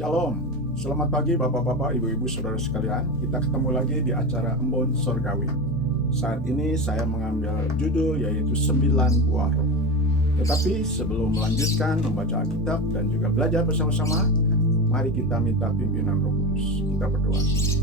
Shalom, selamat pagi Bapak-Bapak, Ibu-Ibu, Saudara sekalian. Kita ketemu lagi di acara Embon Sorgawi. Saat ini saya mengambil judul yaitu 9 buah roh. Tetapi sebelum melanjutkan membaca Alkitab dan juga belajar bersama-sama, mari kita minta pimpinan Roh Kudus. Kita berdoa.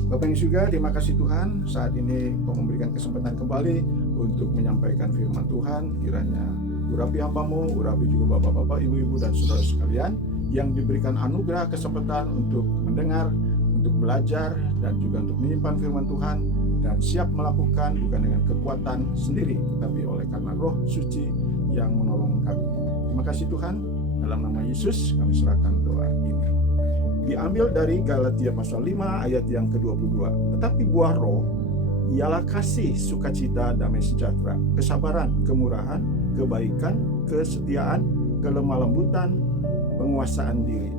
Bapak yang surga, terima kasih Tuhan, saat ini Kau memberikan kesempatan kembali untuk menyampaikan firman Tuhan. Kiranya urapi hamba-Mu, urapi juga Bapak-Bapak, Ibu-Ibu, dan Saudara sekalian yang diberikan anugerah kesempatan untuk mendengar, untuk belajar, dan juga untuk menyimpan firman Tuhan, dan siap melakukan bukan dengan kekuatan sendiri, tetapi oleh karena Roh Suci yang menolong kami. Terima kasih Tuhan, dalam nama Yesus kami serahkan doa ini. Diambil dari Galatia pasal 5 ayat yang ke-22. Tetapi buah roh ialah kasih, sukacita, damai sejahtera, kesabaran, kemurahan, kebaikan, kesetiaan, kelemah lembutan, penguasaan diri.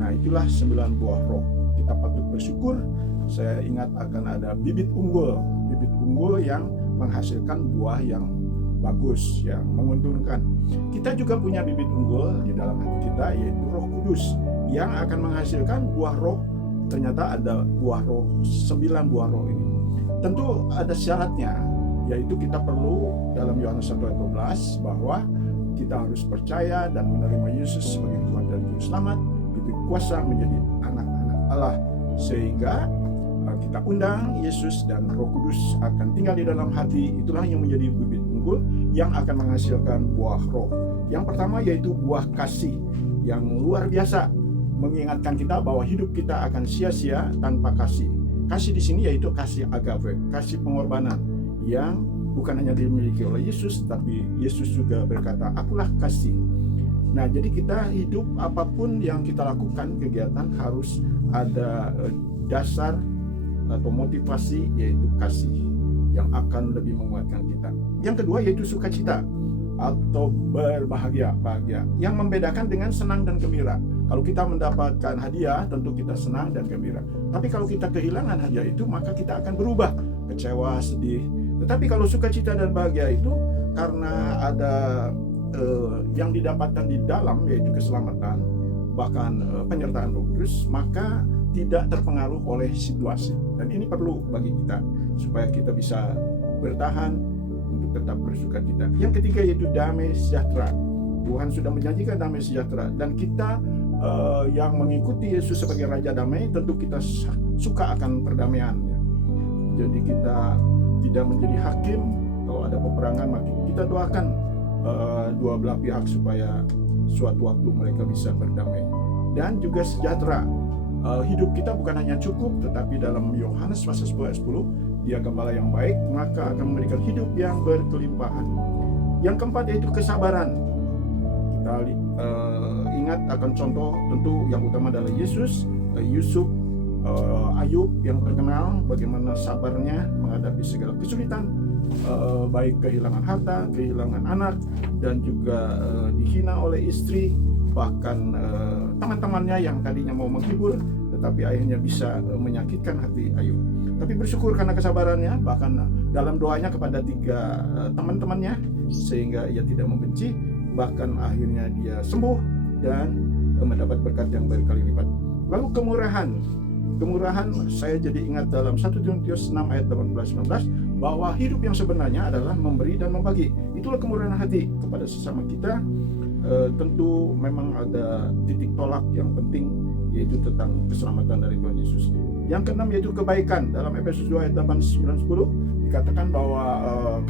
Nah, itulah 9 buah roh. Kita patut bersyukur. Saya ingat akan ada bibit unggul yang menghasilkan buah yang bagus, yang menguntungkan. Kita juga punya bibit unggul di dalam hati kita, yaitu Roh Kudus, yang akan menghasilkan buah roh. Ternyata ada buah roh, 9 buah roh ini. Tentu ada syaratnya, yaitu kita perlu dalam Yohanes 1 ayat 12 bahwa kita harus percaya dan menerima Yesus sebagai Tuhan dan Juru Selamat, diberi kuasa menjadi anak-anak Allah, sehingga kita undang Yesus dan Roh Kudus akan tinggal di dalam hati. Itulah yang menjadi bibit unggul yang akan menghasilkan buah roh. Yang pertama yaitu buah kasih yang luar biasa, mengingatkan kita bahwa hidup kita akan sia-sia tanpa kasih. Kasih di sini yaitu kasih agape, kasih pengorbanan yang bukan hanya dimiliki oleh Yesus, tapi Yesus juga berkata, "Akulah kasih." Nah, jadi kita hidup apapun yang kita lakukan, kegiatan harus ada dasar atau motivasi, yaitu kasih yang akan lebih menguatkan kita. Yang kedua yaitu sukacita atau bahagia yang membedakan dengan senang dan gembira. Kalau kita mendapatkan hadiah, tentu kita senang dan gembira. Tapi kalau kita kehilangan hadiah itu, maka kita akan berubah, kecewa, sedih. Tetapi kalau sukacita dan bahagia itu karena ada yang didapatkan di dalam, yaitu keselamatan, bahkan penyertaan Roh Kudus, maka tidak terpengaruh oleh situasi. Dan ini perlu bagi kita supaya kita bisa bertahan untuk tetap bersukacita. Yang ketiga yaitu damai sejahtera. Tuhan sudah menjanjikan damai sejahtera, dan kita yang mengikuti Yesus sebagai Raja Damai, tentu kita suka akan perdamaian. Jadi kita tidak menjadi hakim. Kalau ada peperangan, maka kita doakan dua belah pihak supaya suatu waktu mereka bisa berdamai. Dan juga sejahtera. Hidup kita bukan hanya cukup, tetapi dalam Yohanes pasal 10 ayat 10, Dia gembala yang baik, maka akan memberikan hidup yang berkelimpahan. Yang keempat yaitu kesabaran. Kita ingat akan contoh tentu yang utama adalah Yesus, Yusuf, Ayub yang terkenal bagaimana sabarnya menghadapi segala kesulitan, baik kehilangan harta, kehilangan anak, dan juga dihina oleh istri, bahkan teman-temannya yang tadinya mau menghibur, tetapi akhirnya bisa menyakitkan hati Ayub. Tapi bersyukur karena kesabarannya, bahkan dalam doanya kepada 3 teman-temannya, sehingga ia tidak membenci, bahkan akhirnya dia sembuh dan mendapat berkat yang berkali lipat. Lalu kemurahan, saya jadi ingat dalam 1 Timotius 6 ayat 18-19 bahwa hidup yang sebenarnya adalah memberi dan membagi. Itulah kemurahan hati kepada sesama kita. Tentu memang ada titik tolak yang penting, yaitu tentang keselamatan dari Tuhan Yesus. Yang keenam yaitu kebaikan. Dalam Efesus 2 ayat 8, 9, 10 dikatakan bahwa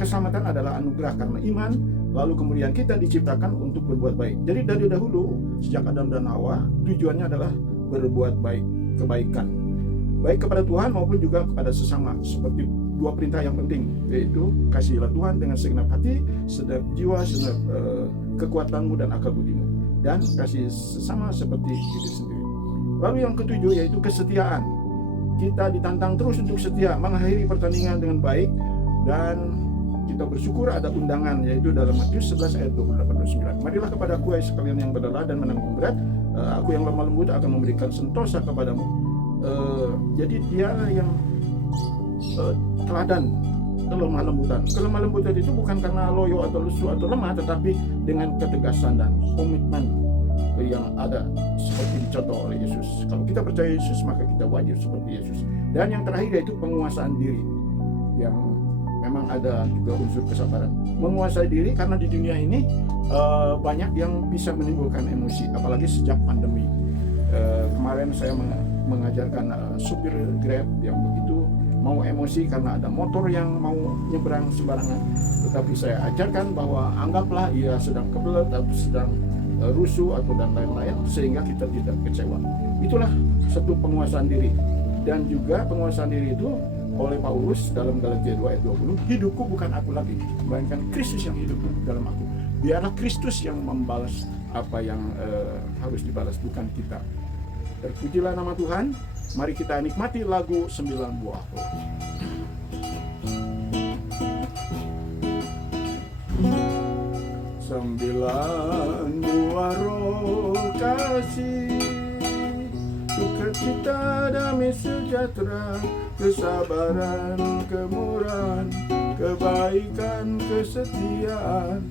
keselamatan adalah anugerah karena iman, lalu kemudian kita diciptakan untuk berbuat baik. Jadi dari dahulu, sejak Adam dan Hawa, tujuannya adalah berbuat baik, kebaikan, baik kepada Tuhan maupun juga kepada sesama. Seperti 2 perintah yang penting, yaitu kasihilah Tuhan dengan segenap hati, segenap jiwa, segenap kekuatanmu dan akal budimu, dan kasih sesama seperti diri sendiri. Lalu yang ketujuh yaitu kesetiaan. Kita ditantang terus untuk setia, mengakhiri pertandingan dengan baik, dan kita bersyukur ada undangan, yaitu dalam Matius 11 ayat 28-29. Marilah kepada aku, hai sekalian yang berlelah dan menanggung berat, aku yang lemah lembut akan memberikan sentosa kepadamu. Jadi dia yang teladan kelemah lembutan. Kelemah lembutan itu bukan karena loyo atau lesu atau lemah, tetapi dengan ketegasan dan komitmen yang ada seperti dicontoh oleh Yesus. Kalau kita percaya Yesus, maka kita wajib seperti Yesus. Dan yang terakhir yaitu penguasaan diri, yang memang ada juga unsur kesabaran. Menguasai diri karena di dunia ini banyak yang bisa menimbulkan emosi, apalagi sejak pandemi. Kemarin saya mengajarkan supir Grab yang begitu mau emosi karena ada motor yang mau nyebrang sembarangan. Tetapi saya ajarkan bahwa anggaplah ia sedang kebelet atau sedang rusuh atau dan lain-lain, sehingga kita tidak kecewa. Itulah satu penguasaan diri. Dan juga penguasaan diri itu oleh Paulus dalam Galatia 2 ayat 20, hidupku bukan aku lagi, melainkan Kristus yang hidup dalam aku. Biarlah Kristus yang membalas apa yang harus dibalas, bukan kita. Terpujilah nama Tuhan. Mari kita nikmati lagu 9 buah roh. Sembilan buah roh kasih, sukacita, damai sejahtera, kesabaran, kemurahan, kebaikan, kesetiaan,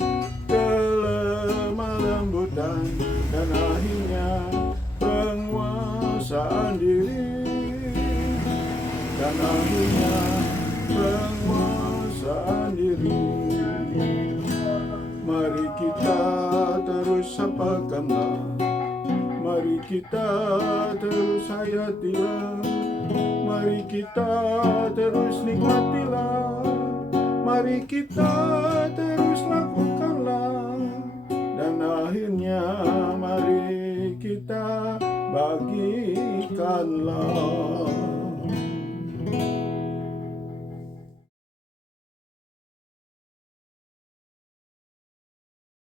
kelemah lembutan, dan akhirnya penguasaan diri. Dan akhirnya penguasaan diri. Mari kita terus apakanlah, mari kita terus hayatilah, mari kita terus nikmatilah, mari kita terus lakukanlah, dan akhirnya mari kita bagikanlah.